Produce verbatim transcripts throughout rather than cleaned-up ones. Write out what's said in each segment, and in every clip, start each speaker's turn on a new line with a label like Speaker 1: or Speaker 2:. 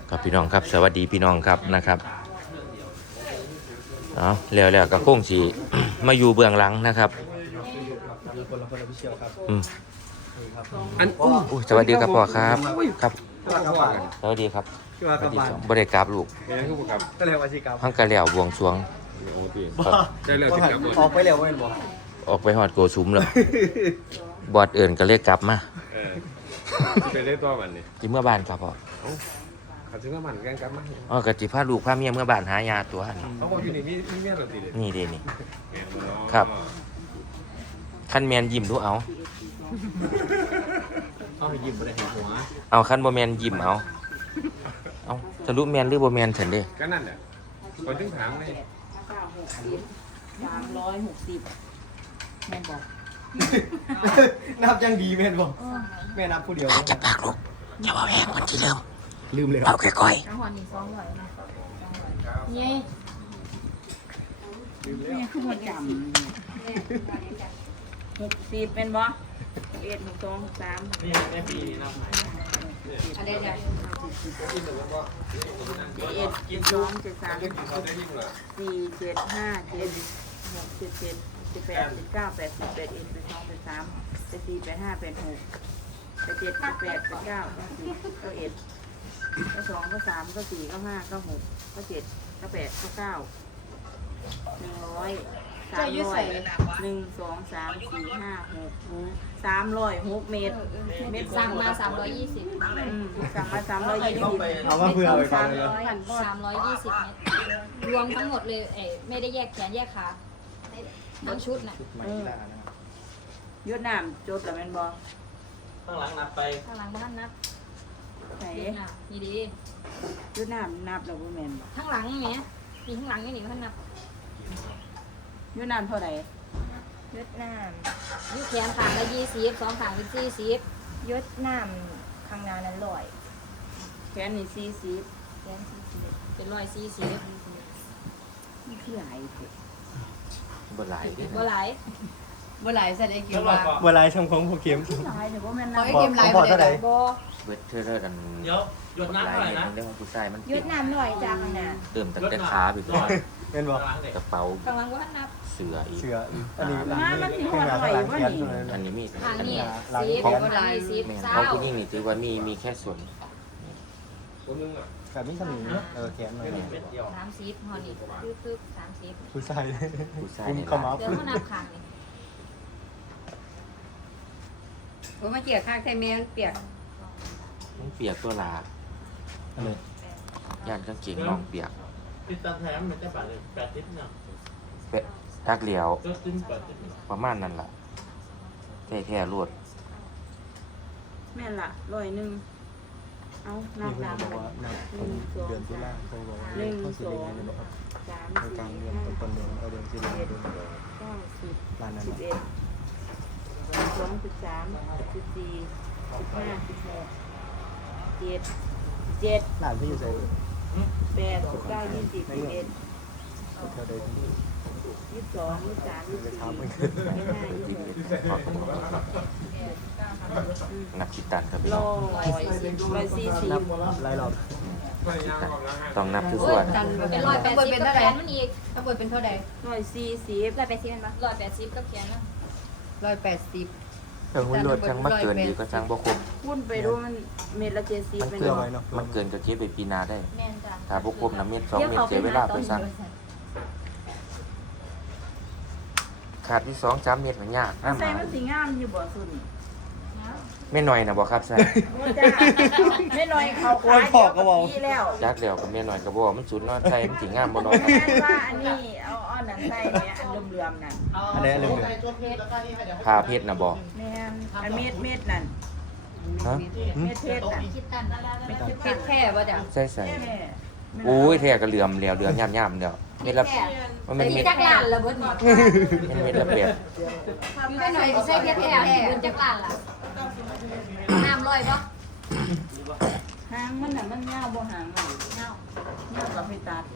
Speaker 1: ครับพี่น้องครับสวัสดีพี่น้องครับนะครับเนาะแล้วแล้วก็คงสิ มาอยู่เบื้องหลังนะครับอืมอันอู้สวัสดีครับพ่อครับครับสวัสดีครับสวัสดีสองบริกราบลูกก็เลยว่าสิครับทั้งกระเหลี่ยวบวงสรวง
Speaker 2: ได้แล้วสิครับ
Speaker 3: ออกไปแล้วเว้นบ่
Speaker 1: ออกไปหอดโกสุมแล้วบอดเอิ่นก็เลยกลับมา
Speaker 2: เออไปเล่นตัวมันนี่
Speaker 1: ที่เมื่อบ้านครับพ่อ
Speaker 2: เขาถึงว่ามันกันกลับมา
Speaker 1: อ๋อกะจิพาลูกพาเมียเมื่อบ้านหายาตัวนี่
Speaker 2: เขาบอกอยู่นี่มีมีเมียตัวตีเลย
Speaker 1: นี่เด้นี่ครับคันแมนยิ้มดูเอา
Speaker 3: เอาให้ยิ้มบ่ได้เห็นหัว
Speaker 1: เอาคันบ่แมนยิ้มเอาเอาสรุปแมนหรือบ่แมนฉันเด้
Speaker 2: ก็นั่นแหละคนถึงถามเลย
Speaker 4: สามร้อยหกสิบแม่บอก
Speaker 3: นับยังดีแม่นบ่แม่นับผู้เดียว
Speaker 1: จะปากลูกอย่าบอกแห้งคนที่เริ่ม
Speaker 3: ลืมเลย
Speaker 1: เอาค่อย
Speaker 4: ๆจังหวะนี้สองร้อยนะเนี่ยเนี่ยคือหัวจำหกสิบเป็นบ่เอ็ดหกสองสาม
Speaker 3: นี่แม่ปีนับไหน
Speaker 4: อะไรเนี่ยเอ็ดกินสองเจ็ดสามสี่เจ็ดห้าเจ็ดหกเจ็ดเจ็ดสิบแปดสิบเก้าแปดสิบแปดเอ็ดแปดสองแปดสามแปดสี่แปดห้าแปดหกแปดเจ็ดแปดแปดแปดเก้าแปดสิบเก้าเอ็ดเก้าสองเก้าสามเก้าสี่เก้าห้าเก้าหกเก้าเจ็ดเก้าแปดเก้าเก้าหนึ่งร้อยสามร้อยหนึ่งสองสามสี่ห้าหกสามร้อยหกเมตรเมตร
Speaker 5: สั่งมาสามร้อยยี่สิบ
Speaker 4: สั่งมาสามร้อยยี่สิบ
Speaker 3: เอามาเพื่อไปก่อนเลย
Speaker 5: สามร้อยยี่สิบเมตรรวมทั้งหมดเลยเอ๋ไม่ได้แยกแขนแยกขาทั้งชุดน่ะ
Speaker 4: ยุดน้ำจดแล้วแม่นบ่
Speaker 3: ข้างหลังนับไป
Speaker 5: ข้างหลังบ้านนับ
Speaker 4: ไหน
Speaker 5: นี่ดี
Speaker 4: ยุดน้ำนับแล้วบ่แม่นบ่
Speaker 5: ข้างหลังเนี้ยมีข้างหลังนี่นี่มันนับ
Speaker 4: ยุดน้ำเท่าไหร่
Speaker 5: ยุดน้ำยุดแขนขาละยี่สิบสองขาเป็นสี่สิบยุดน้ำข้างหน้านั้นร้อย
Speaker 4: แขนนี่สี่สิบ
Speaker 5: แขนสี่สิบเป็นร้อยสี่สิบ
Speaker 4: นี่คือหลายเด้
Speaker 1: บ่หลายเด้
Speaker 5: บ่หลาย
Speaker 4: บ่หลายซะได้กี่ว่า
Speaker 3: บ่หลายช่างของผู้เข็ม
Speaker 4: หลายเด้บ่แม่นนะ
Speaker 3: บ่เข็มหลายบ่เท่าใด
Speaker 5: บ่
Speaker 1: เบิดเทอร์กัน
Speaker 3: เดี๋ยวหยุดน้ำหน่อยนะ
Speaker 1: เรื่องของผู้ชายมัน
Speaker 5: ยุดน้ำร้อยจากข้างหน้า
Speaker 1: เติมตั้งแต่ขาไปก่อน
Speaker 3: แม่นบ่
Speaker 1: กระเป๋า
Speaker 5: ข้างหลังว่านับ
Speaker 1: เสืออีก
Speaker 3: เสืออันนี้
Speaker 4: มันสิฮอดร้อยบ่นี่
Speaker 1: อันนี้มี
Speaker 5: อันนี้สิบบ่หลายสิบเศร้า
Speaker 1: เขาผู้หญิงนี่ถือว่ามีมีแค่ส่วน
Speaker 2: คนนึงอ่ะ
Speaker 3: กับมีสนิมเออแขนหน่อย
Speaker 5: สามสิบฮอนี่ตึ๊บๆสามสิบ
Speaker 3: ผู้ชาย
Speaker 1: ผู้ชาย
Speaker 3: คุมเข้ามา
Speaker 5: เดี๋ยวเขานับข้างนี่
Speaker 4: บ่มาเกี่ยข้างใส่แม่มันเปียก
Speaker 1: มันเปียกตัวลาเลยย่านกางเกงน้องเปียก
Speaker 3: ติดตามแถมมันจะแปดแปดทิศเนาะ
Speaker 1: เป๊ะทักเหลียวประมาณนั้นล่ะแท้ๆรวด
Speaker 4: แม่นล่ะร้อยหนึ่งเอานับนับหนึ่งสอง
Speaker 3: เดือนตุลาเขาบอกว่า
Speaker 4: หนึ่งสองสาม
Speaker 3: ในกลางเดือนต้นเดือนเอาเดือนตุลาเดือน
Speaker 4: เก้าสิบ
Speaker 3: ล้านนั้น
Speaker 4: สิบเอ็ดสิบสองสิบสามสิบสี่สิบห้าสิบหกเจ็ดเจ็ด
Speaker 3: ล้านที่อยู่ใส่
Speaker 4: แปดสิบเก้ายี่สิบยี่สิบเอ็ด
Speaker 3: เท่าใดทั้งนี้
Speaker 4: ยี่สิบสองยี่สิบสามยี่สิบสี่ยี่สิบห้ายี่สิบหก
Speaker 1: นับคิดตันครับพี่
Speaker 4: ร้
Speaker 1: น้อง
Speaker 4: อยร้อยสี่สิบ
Speaker 3: หลายรอบ
Speaker 1: ต้องนับทุกส่วน
Speaker 5: เป็นร้อยแปดสิบเป็นเท่าไหร่มันอีกถ้าบนเป็นเท่าไหร่
Speaker 4: ร้อยสี่สิบ
Speaker 5: ร้อยแปดสิบเป็นปะร้อยแปดสิบก็เขียนนะ
Speaker 4: ร้อยแปดสิบ
Speaker 1: เรื่องหุ่นรวดช่างมาเกินดีก็ช่างบ่ครบ
Speaker 4: หุ้นไปดูมันเม็ดละเจ็ดสิบ
Speaker 1: มันเกินมันเกินก็เก็บไปปีนาได้
Speaker 5: แม่นจ้ะ
Speaker 1: ถ้าบ่ครบน้ำเม็ดสองเม็ดเสียเวลาไปสั่งขาดที่สองสามเม็ดมันยาก
Speaker 4: ใส่มันสีงามอยู่บ่สุด
Speaker 1: ไม่หน่อยนะบ่ครับใส่
Speaker 4: ไม่หน่อยเขาขายดีแล้ว
Speaker 1: ยักแล้วกับแม่หน่อยก็บ่มันสุดนอนใส่มันสิงามบ่เนาะ
Speaker 4: แม่ว่าอันนี้เอาอ้อนนั้นใส่เนี่ยอันเหลื่อมๆนั่น
Speaker 3: อันนี้เหลื่อม
Speaker 1: ๆผ้าเพชรน่ะบ่
Speaker 4: แม่นอันเม็ดเม็ดนั่น
Speaker 1: ฮะ
Speaker 4: เม็ดเพชรน่ะ
Speaker 5: คิดตัน
Speaker 4: เพชรแท้บ่จ้ะ
Speaker 1: ใส่ๆโอ้ยแท้ก็เหลื่อมแล้วเหลื่อมย่ำๆแล้วเม็ดละมันเป็นเม็ด
Speaker 5: จักรลานละเบิดนี่
Speaker 1: เป็นเม็ดละเป็ด
Speaker 5: อยู่ได้หน่อยใส่เพชรแท้อยู่จักรลานล่ะน้ำลอยปะ
Speaker 4: หางมันน่ะมันเงาบ่หางมันเงาเงากับไปตัด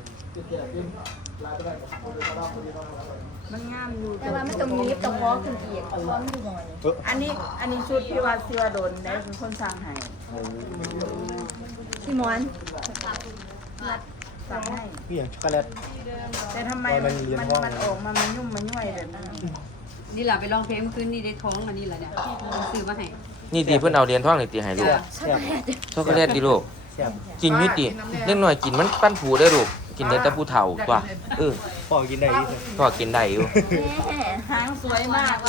Speaker 4: มันงามอยู่
Speaker 5: แต่ว่ามันตรงนี้ตรงคอขึ้นอีกคอมันอยู่หน่อย
Speaker 4: อันนี้อันนี้ชุดที่ว่าเสื้อโดนได้เป็นคนสั่งให้
Speaker 5: พี่มอน
Speaker 4: สั่งให้
Speaker 3: พี่อย่างช็อกโกแลต
Speaker 4: แต่ทำไมมันมันมันออกมามันยุ่มมันย่อยแบบนี้
Speaker 6: นี่แหละไปลองเพลงเมื่อคืนนี่ได้ท้องอันนี้แหละเนี่ยซื้อมาให้
Speaker 1: นี่ตีเพิ่นเอาเหรียญทองนี่ตีให้ลูก
Speaker 3: แซ่บ
Speaker 1: ช็อกโกแลตดิลูก
Speaker 3: แซ่บ
Speaker 1: กินอยุติเล็กหน่อยกินมันปั้นผูได้ลูกกินได้แต่ผู้เฒ่าตัวเออ
Speaker 3: พ่อกินได้ดี
Speaker 1: พ่อกินได้อยู่
Speaker 5: แม่
Speaker 4: หางสวยมากเลย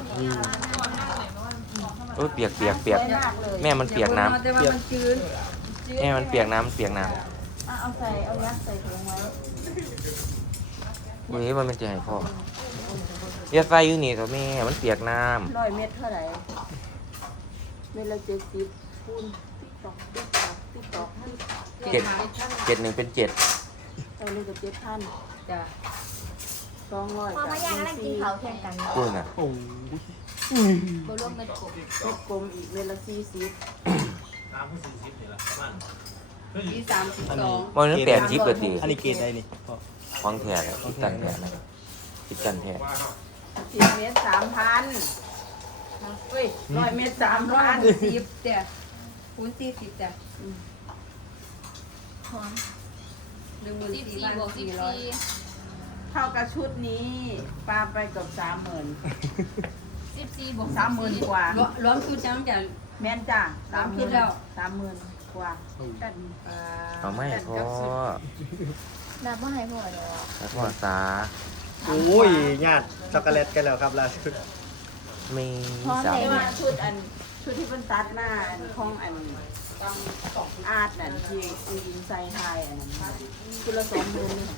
Speaker 1: โอ้ยเปียกเปียกเปียกแม่มันเปียกน้ำ
Speaker 6: แต่ว่ามันจืด
Speaker 1: แม่มันเปียกน้ำเปียกน้
Speaker 4: เอาใส่เอายัดใส่ถุงไว้
Speaker 1: ำวันนี้มันเป็นจะให้พ่ออย่าใส่อยู่นี่เถอะแม่มันเปียกน้
Speaker 4: ร้อยเม็ดเท่าไหร่เม็ดละเจ็ดสิบคูณติ๊กตอกติ๊กตอกติ๊กตอก
Speaker 1: ำเจ็ดเจ็ดหนึ่งเป็นเจ็ด
Speaker 4: เอาเลยกับเจ็ดพัน
Speaker 6: จ้ะ
Speaker 4: สองร้อย
Speaker 5: พอมาย่างกำลังกินเขาแข่งกัน
Speaker 1: พูดน่ะ
Speaker 3: โอ้ย
Speaker 5: บรวมเม็ดกบ
Speaker 4: เม็ดกลมอีกเม็ดละสี่สิบ
Speaker 6: ที่สามสิบสอง
Speaker 1: มันนั้นแปดชิปเลยตี
Speaker 3: อันนี้เกรดได้นี่พ่อ
Speaker 1: ฟังแท้เลยคิดกันแท้นะคิดกันแท้
Speaker 4: สิบเม็ดสามพันเฮ้ยร้อยเม็ดสาม
Speaker 6: ร้อย
Speaker 4: พัน
Speaker 6: สิบจ้ะคูณสี่สิบจ้ะ
Speaker 5: หอม
Speaker 6: หนึ่งหมื่น
Speaker 5: สิบ
Speaker 6: สี่
Speaker 5: สี่
Speaker 6: พัน
Speaker 5: บวกสิบ
Speaker 6: สี่ร้อย
Speaker 5: สี่
Speaker 4: เท่ากับชุดนี้ปลาไปกับสามหมื่น
Speaker 5: สิบสี่บวก
Speaker 4: สามหมื่นกว่า
Speaker 6: รวมรวมชุดจ้ะจ้ะ
Speaker 4: แม่นจ้ะสามหมื่น
Speaker 6: คิดแล้ว
Speaker 4: สามหมื่นกว่า
Speaker 1: เอาไม่พ่อ
Speaker 5: นับว่าให้พ่อเดี๋ยว
Speaker 1: แล้วพ่อสา
Speaker 3: โอ้ยญาติช็อกโกแลตกันแล้วครับล่าสุด
Speaker 1: ไม่
Speaker 5: พร้อม
Speaker 1: สา
Speaker 5: เลย
Speaker 4: แต่ว่า
Speaker 5: เนี่ย
Speaker 4: ชุดอันชุดที่เป็นตัดหน้าอันของอันอาร์ตนั่นที่คุณยิงใส่ไทยอันนั้นชุดละสองหมื่นนี่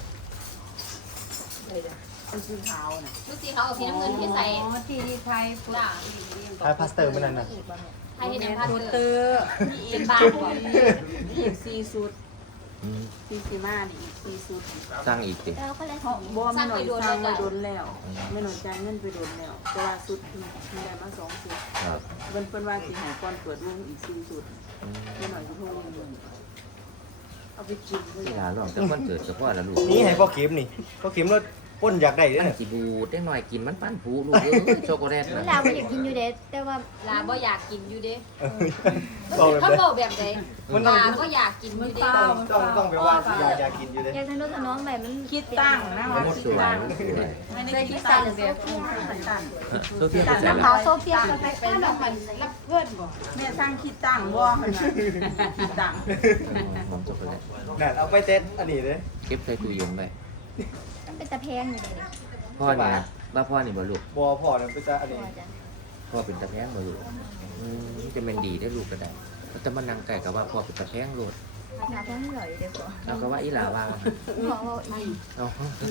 Speaker 4: เป็นสีขาวน่ะ
Speaker 5: ชุดสีขาวกับสีน้ำเงินที่ใส่
Speaker 6: อ๋อที่ที่ไทยพุทธ
Speaker 5: จ้า
Speaker 3: ทายพาสเตอร์มันนั่นน่ะ
Speaker 5: อีกบ้างไทยเห็นน้ำพัด
Speaker 6: พุท
Speaker 5: เต
Speaker 6: เต
Speaker 5: อ
Speaker 6: อ
Speaker 5: ร์
Speaker 6: ร์
Speaker 5: เป็นบาทกว่า
Speaker 4: อีกสี่ชุด
Speaker 1: อืม
Speaker 4: สี่สีมานี่อีกสี่ชุด
Speaker 1: สร้างอีกสิ
Speaker 5: แล้วก็เลย
Speaker 4: เพราะบ่ไม่หน่อยสร้างมาโดนแล้วไม่หน่อยจ่ายเงินไปโดนแล้วแต่ว่าชุดที่ได้มาสองชุด
Speaker 1: ครับ
Speaker 4: เป็นเป็นว่าสีหายก่อนเปิดวงอีกสี่ชุด
Speaker 1: อืม
Speaker 4: ไม่หน่อยจะโทรเงินเอาไปกินเลย
Speaker 1: ที่หลานร้องแต่วันเกิดกับพ่อละลูก
Speaker 3: นี่ให้พ่อเข็มนี่พ่อเข็มแล้วป้นอยากได้ด้วย
Speaker 1: ปั้น
Speaker 3: นะ
Speaker 1: กี่บูดได้หน่อยกินมันปั้นผูลูกเอ้ยช็อกโกแลต
Speaker 5: เว
Speaker 1: นะ
Speaker 5: ลาไม่อยากกินอยู่เด้แต่ว่าลาบ่อยากกินอยู่เด้
Speaker 3: บอกแบบ
Speaker 5: เขา
Speaker 3: นั้น
Speaker 5: บอกแบบไหน
Speaker 3: มัน
Speaker 5: ลาก็อยากกินอยู่เด้
Speaker 3: ต้องต้องไปว่าอยากอยากกินอยู่เลย
Speaker 5: อยากทะนุถนอมแบบมัน
Speaker 4: คิดตั้งนะ
Speaker 1: มั
Speaker 4: ว่าน
Speaker 1: ส
Speaker 4: คิด
Speaker 1: วย
Speaker 4: ตั้ง
Speaker 1: มันสวย
Speaker 4: ใส่คิดตั้งแบบคิดตั้ง
Speaker 1: โซเฟียไปใส่
Speaker 5: น้ำ
Speaker 1: ละ
Speaker 5: ขาวโซเฟียก็ไป
Speaker 6: เป็นน้ำมันรับเพื่อนบ่
Speaker 4: แม่สร้างคิดตั้งว่าขนาดคิดตั้ง
Speaker 1: มันช็อกโกแลต
Speaker 3: นั่นเอาไปเต็ดอันนี้เลย
Speaker 1: เก็บใส่ตู้เย็นไป
Speaker 5: มันเป็นตะแพงอยู่เลย
Speaker 1: พ่อนี่นะว่าพ่อนี่บ่ลูก
Speaker 3: บอพ่อนั่นไปจะอันนี้
Speaker 1: พ่อเป็นตะแพงบ่ลูกอืมจะเป็นดีได้ลูกก็ได้แล้วจะมานั่งไก่กับว่าพ่อเป็นตะแพงโลด
Speaker 5: หนาแพงหน่อยเดี๋ยวก่อน
Speaker 1: เอาก็ว่าอีหลาว่า
Speaker 5: ขอว่าอีก
Speaker 1: เอา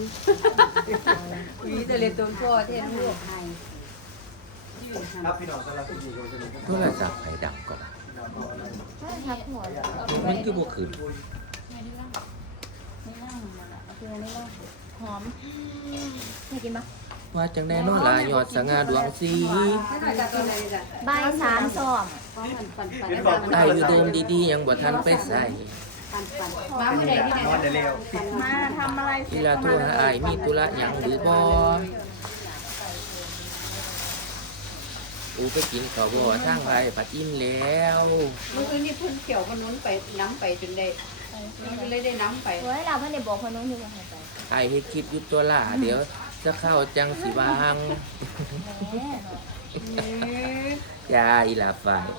Speaker 6: วีแต่เลยตัวพ่อเท่ลูก
Speaker 3: ครับพี่น้องสำหรับที่ดีก็จะมี
Speaker 1: โทรศัพท์ไผดับก่อน
Speaker 5: ทับหัว
Speaker 1: มันคือบ่ขึ้น
Speaker 4: ไม่นั่งมันอ่ะคือไม่นั่ง
Speaker 5: หอมอยากกินปะ
Speaker 1: ว่าจังได้นอนลายอดสง่าดวงสี
Speaker 6: ไม่ได้จากตัวไหนจ้ะ
Speaker 5: ใบายสามซอม
Speaker 6: เพราะมันปั่นปั่นได้บ้าง
Speaker 1: ไอ้อยู่โดมดีๆยังบ่ทันไปใส่
Speaker 6: ปั่นปั่นมาเมื่อใดที่ไหน
Speaker 3: นอนได้เร็ว
Speaker 4: มาทำอะไร
Speaker 1: อีลาโทรหาอ้ายมีธุระหยังหรือบ่อูไปกินข้าวบ่ทางไปปัดอิ่มแล้ว
Speaker 6: เมื่อคืนนี้เพิ่นเกี่ยวมันนุ้นไปน้ำไปจนได้มันเลยได้น้ำไป
Speaker 5: เฮ้ยเราเพิ่นได้บอกคนนู้นที่มาให้ไป
Speaker 1: ไอ้ให้คิดอยู่ตัวล่ะเดี๋ยวจะเข้าจังสิวาง
Speaker 5: แม่เนาะ
Speaker 1: ยาอีหลาฝ่าย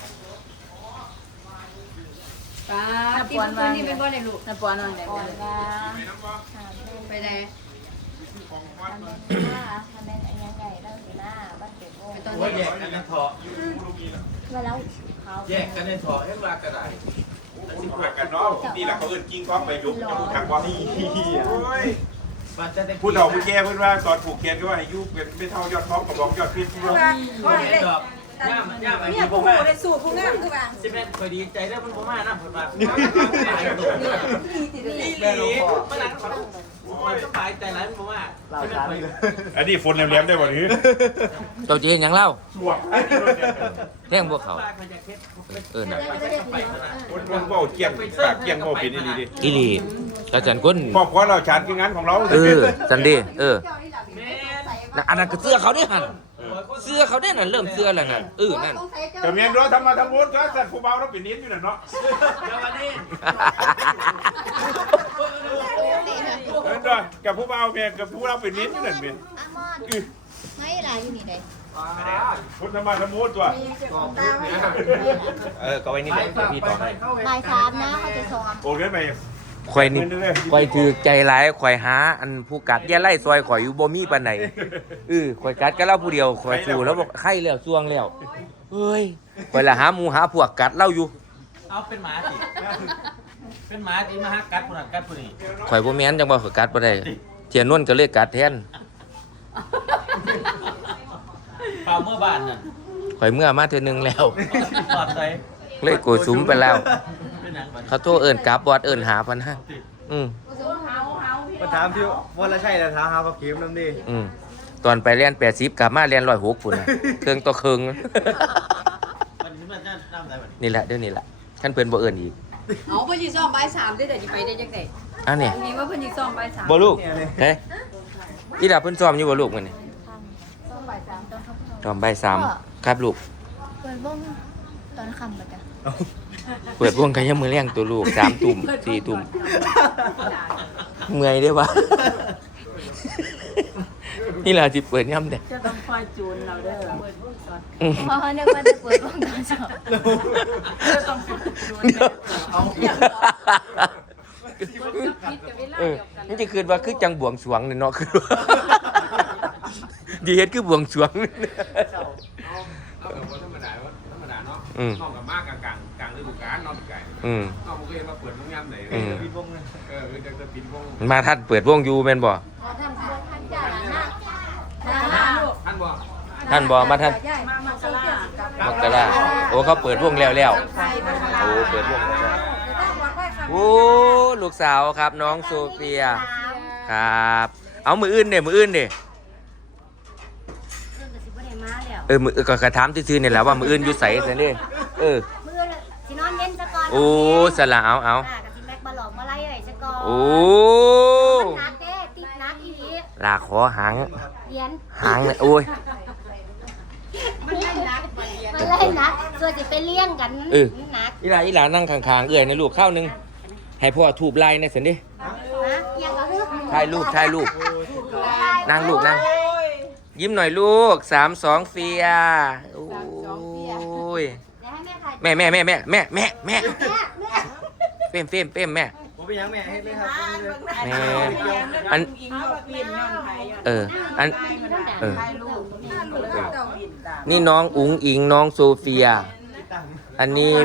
Speaker 6: ป้าที่เมื่อคืนนี้เป็นบ่ได้ลูก
Speaker 4: น้ำปอนนั่งไหน
Speaker 5: ก่อนว่าถาม
Speaker 6: ไปไหน
Speaker 5: ทำเป็นว่าทำเป็นอันยังไงแล้วสิหน้าบ้านเก็บโง่
Speaker 6: ไปตอน
Speaker 3: ว่า
Speaker 6: นี้
Speaker 3: แยกกันนะเถาะ
Speaker 5: เวลาเขา
Speaker 3: แยกกันในเถาะให้มากระได
Speaker 7: สิบหักกันเนาะนี่แหละเขาเอิ้นกิ้งก้องไปยุกจะพูดทางว่านี่โอ้ย
Speaker 3: มันจะได้
Speaker 7: พูดเราผู้แก่เพื่อนว่าตอนผูกเขียนก็ว่าให้ยุเป็นไม่เท่ายอดท้องกับบอกยอดพิษที่ว่า
Speaker 4: ก็ให้ได้
Speaker 8: ย่ามย่ามไอ้
Speaker 4: เนี่ย
Speaker 8: ที่ผ
Speaker 4: ผู้
Speaker 8: มว่า
Speaker 4: ได้สู้ผู้งามคือว่า
Speaker 8: สิบเอ็ดคอยดีใจได้มันผมว่านะผมว่าแม่หลวงพ่อเมื่อไหร่ก็มันสบายใจร้ายผมว่า
Speaker 3: เราช้านี่เลย
Speaker 7: อันนี้ฝนแหลมๆได้บ่หรือ
Speaker 1: เจ้าเจนหยังเล่า
Speaker 7: ลวกอันนี้รถเนี่ย
Speaker 1: แท่งพวกเขา
Speaker 8: เขาจะเคล็ด
Speaker 1: เออน่ะ
Speaker 7: คนมันเบาเกียงปากเกียงเบาเป็นอีหลีดิ
Speaker 1: อีหลีกระจันก้น
Speaker 7: ครอบครัวเราชาติคืองานของเรา
Speaker 1: เออจันดีเออ
Speaker 8: แม่
Speaker 1: แล้วอันนั้นก็เสื้อเขาด้วยหัน
Speaker 8: โอ้
Speaker 1: เสื้อเขาได้นั่นเริ่มเสื้อแล้วนั่นเออนั่น
Speaker 7: จะเมียนด้วยทำมาทำวุ้นก็สัตว์ผู้เบาเราเป็นนิ้นอยู่น่ะเนาะเออด้วยกับผู้เบาเมียกับผู้เราเป็นนิ้นอยู่นั่นเมียน
Speaker 5: อามอนไม่ล่ะอยู่นี่ได้
Speaker 7: พุทธมาทำวุ้นตัว
Speaker 1: เออก็ไว้นี่แหละพี่ต่อให้
Speaker 5: บ่ายสามนะเขาจะซ้อม
Speaker 7: โอ้ยไป
Speaker 1: ข่อยนี่ข่อยถือใจร้ายข่อยหาอันผู้กัดแย่ไล่ซอยข่อยอยู่บ่มีปานใดเออข่อยกัดก็เล่าผู้เดียวข่อยสู้แล้วบอกไข้แล้วซวงแล้วเฮ้ยข่อยละหาหมู่หาพวกกัดเล่าอยู่
Speaker 8: เอาเป็นหมาสิเป็นหมาที่มาฮักกัดผู้นั้นกัดผู้นี้
Speaker 1: ข่อยบ่แม่นจังบ่ข่อยกัดบ่ได้เทียนนวลก็เลยกัดแทน
Speaker 8: เปล่าเมื่อบ้านน่ะ
Speaker 1: ข่อยเมื่อมาเทื่อนึงแล้ว
Speaker 8: ปลอดใจ
Speaker 1: เลยโกยสุมไปแล้ว
Speaker 8: เป็นหยังบัด
Speaker 1: เขาโทรเอิ้นกราบบอดเอิ้นหาพันห้าอืม
Speaker 3: มาถามพี่ว่าละใช่แล้วถามหาพักเกมน้ำดิ
Speaker 1: อืมตอนไปเรียนแปดสิบกลับมาเรียนร้อยหกปุ่นน่ะเครื่องต่อเครื่อง
Speaker 8: มันนี่มันจะน้ำอะไรบัด
Speaker 1: นี่แหละเดี๋ยวนี้แหละท่านเพิ่นบ่เอิ้นอีก
Speaker 6: เอาเพิ่นสิซ้อมบ่ายสามได้แต่สิไปได้จังได๋
Speaker 1: อันนี้
Speaker 6: นี่ว่าเพิ่นสิซ้อมบ่ายสาม
Speaker 1: บ่ลูกเฮ้ยอีดาเพิ่นซ้อมอยู่บ่ลูกมื้อนี้
Speaker 5: ซ้อมบ่ายสามตอนค่ำ
Speaker 1: ซ้อมบ่ายสามครับลูก
Speaker 5: เปิดวงตอนค่ำบ่จ้ะ
Speaker 1: เปิดวงกันยามมื้อแลงตัวลูกสามทุ่มสี่ทุ่มเมื่อยเด้วะ นี่ล่ะสิเปิดยามใด
Speaker 4: จะต้องคอยจูนเราเด้อ
Speaker 1: อืม
Speaker 5: เพราะเขาเรียกว่าจะเปิดวงตอนสอบ
Speaker 4: จะต้องจูน
Speaker 3: เอา
Speaker 1: เออนี่จะคืนว่าคือจังบวงสรวงนี่เนาะคือว่าดีเฮ็ดคือบวงสรวงนี่
Speaker 2: เอาแบบว่าธรรมดาว่าธรรมดาเนาะ
Speaker 1: อืม
Speaker 2: นอกกับมากกลางกลางกลางฤดูกาลนอกไก่
Speaker 1: อืม
Speaker 2: นอกมันก็เห็นว่าเปิดโรงแรมไหน
Speaker 1: อืม
Speaker 3: ปิดวงเลย
Speaker 2: เออจะจะปิดวง
Speaker 1: มาท่านเปิดวงอยู่แม่นบ่
Speaker 5: ท่านท่านจ่าหน้า
Speaker 2: ท่านบอก
Speaker 1: ท่านบ่มาท่าน
Speaker 4: มามากะลาม
Speaker 1: กราโอ้เขาเปิดวงแล้วแล้วโอ้เปิดวงแล้วโอ้ลูกสาวครับน้องโซเฟียครับ เอามืออื่นเด้มืออื่นเด้
Speaker 5: เรื่องกับสิบวันมาแล้ว
Speaker 1: เออมือก็กระถามซื่อๆนี่แหละว่ามืออื่นอยู่ไสซั่นเด้เออ
Speaker 5: มือสินอนเย็นซะก่อน
Speaker 1: โอ้สละเอาเอา
Speaker 5: อ่ากับสิแม็กบอลหลอกมาไล่เอ้ยซะก่อน
Speaker 1: โอ้
Speaker 5: มันนักเด้ติดนักอีหลี
Speaker 1: ลาขอหาง
Speaker 5: เรียน
Speaker 1: หางเนี่ยโอ้ย
Speaker 5: มันไล่นักมันไล่นักส่วนสิไปเลี้ยงกัน
Speaker 1: เออ
Speaker 5: นัก
Speaker 1: อีหลาอีหลานั่งข้างๆเอื้อยในลูกข้าวหนึงให้พ่อถูบไล่ในซั่นดิ
Speaker 5: นะยังก็ฮึก
Speaker 1: ถ่ายรูปถ่ายรูปนั่งลูกนั่งยิ้มหน่อยลูกสามสองเฟียโอ้ย
Speaker 5: เดี๋ยวให้แม่ถ่าย
Speaker 1: แม่แม่แม่แม่แม่แม่แม่
Speaker 5: แม่แม่
Speaker 1: เฟ้มเฟ้มเฟ้มแม่
Speaker 3: ผมเป็นยังแม่ให้เลยครับ
Speaker 1: แม่อัน
Speaker 4: อิงก็เปลี่ยนย้อนไทย
Speaker 1: เอออันเออ
Speaker 4: ถ่ายรูปเจ้าบินตา
Speaker 1: นี่น้องอุ๋งอิงน้องโซเฟีย อันนี้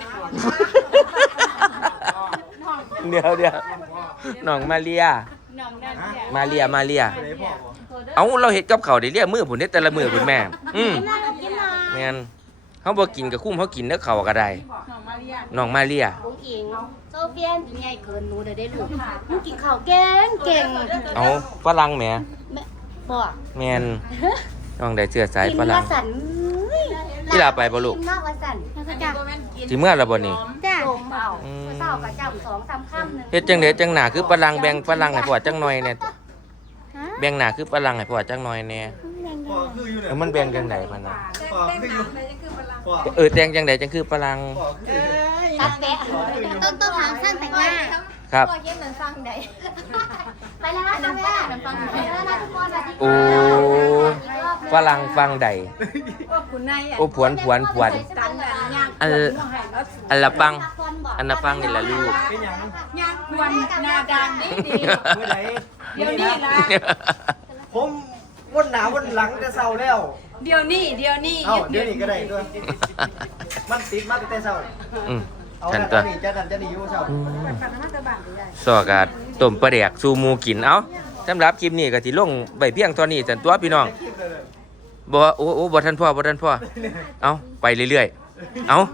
Speaker 1: เดี๋ยวเดี๋ยวน้องมาเรีย
Speaker 6: น้องนั่นเนี่ย
Speaker 1: มาเรียมาเรีย
Speaker 3: ไหนพ่อบอก
Speaker 1: เอาเราเห็ดกับเขาวได้เรียกมือผุนได้แต่ละมือผุนแม่ อืม
Speaker 5: กินมากินมา
Speaker 1: แม่นเขาบอกกินกับคุ้มเขากินแล้วเขาก็ได้
Speaker 4: น้องมาเรียน
Speaker 1: น้องมาเรีย
Speaker 5: บุ้งอิงโซเฟียนใหญ่เกินหนูเดี๋ยวได้ลูกมึงกินข้าวเก่งเก่ง
Speaker 1: เอาฝรั่งแหม
Speaker 5: แม่บอก
Speaker 1: แม่นน้องได้เสื้อสาย
Speaker 5: กิน
Speaker 1: ฝรั่
Speaker 5: มาง สัน
Speaker 1: ที่ลาไปบ่ลูก
Speaker 5: กินมากว่าสันแล้วก็จับ
Speaker 1: สิเมื่อละบ่นี่
Speaker 5: จ้าลมเอา
Speaker 1: อืม
Speaker 5: เศร้ากับจำสองสามค่ำหนึ่ง
Speaker 1: เฮ็ดจังได๋จังหนาคือฝรั่งแบ่งฝรั่งให้พ่อจังหน่อยแน่
Speaker 5: ฮะ
Speaker 1: แบ่งหน้าคือฝรั่งให้พ่อจังหน่อยแน่
Speaker 3: พ่อคืออยู่ไหน
Speaker 1: แล้วมันแบ่งจังได๋พันน่ะ
Speaker 3: พ่อคืออยู่พ่อ
Speaker 1: เออแต่งจังไดจังคือฝรั่ง
Speaker 3: พ่อคืออยู่
Speaker 5: ตัดแปะต้องต้องถามช่างแต่งหน้า
Speaker 1: ครับ
Speaker 5: พ่อเย็นเหมือนฟังใดไปแล้วนะแม่ฟังไปแล้วนะทุกคนสวัสดี
Speaker 1: โอ้ฝรั่งฟังใด
Speaker 6: คุณนายอ่ะ
Speaker 1: โอ้ผวนผวนผวน
Speaker 6: กันน่ะย่าง
Speaker 1: อันอันละปัง อันละปังนี่แหละลูก
Speaker 3: เป็นยัง
Speaker 6: ย่างควรหน้าดังนี่ดี
Speaker 3: เมื่อไหร่
Speaker 6: เดี๋ยวนี้ล่ะ
Speaker 3: ผมวนหนาวนหลังจะเศร้าแล้ว
Speaker 6: เดี๋ยวนี้เดี๋ยวนี้
Speaker 3: เอ้าเดี๋ยวนี้ก็ได้ด้วยมันติดมากแต่เศร้า
Speaker 1: อืม
Speaker 3: เอา
Speaker 1: ฉัน
Speaker 3: แต่
Speaker 1: ตัว
Speaker 3: นี่จะนั่นจะดีอยู่เศร้า
Speaker 1: อืมสอกาดต้มปลาแดกสู่หมูกินเอ้าสำหรับคลิปนี้ก็สิลงไว้เพียงเท่านี้จันตัวพี่น้องบ่โอ้โอ้บ่ทันพ่อบ่ทันพ่อเอ้าไปเรื่อยๆเอ้า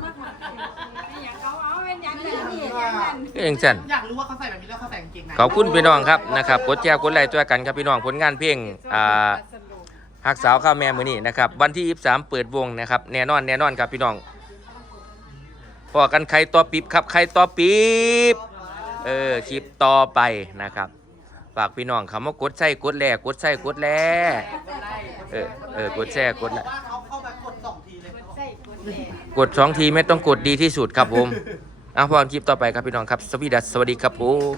Speaker 1: ก็ยังจัน
Speaker 8: อยากรู้ว่าเขาใส่แบบนี้แล้วเขาใส่กางเกงใน
Speaker 1: ขอบคุณพี่น้องครับนะครับกดแชร์กดไลค์ตัวกันครับพี่น้องผลงานเพลงอ่าฮักสาวข้าวแม่มื้อนี้นะครับวันที่ยี่สิบสามเปิดวงนะครับแน่นอนแน่นอนครับพี่น้องพอกันใครต่อปิ๊บครับใครต่อปิ๊บเออคลิปต่อไปนะครับฝากพี่น้องคำว่ากดใส่กดแลกดใส่กดแลเออเออกดแช่กดแลกดสองทีไม่ต้องกดดีที่สุดครับผมเอาพอคลิปต่อไปครับพี่น้องครับสวัสดีสวัสดีครับผม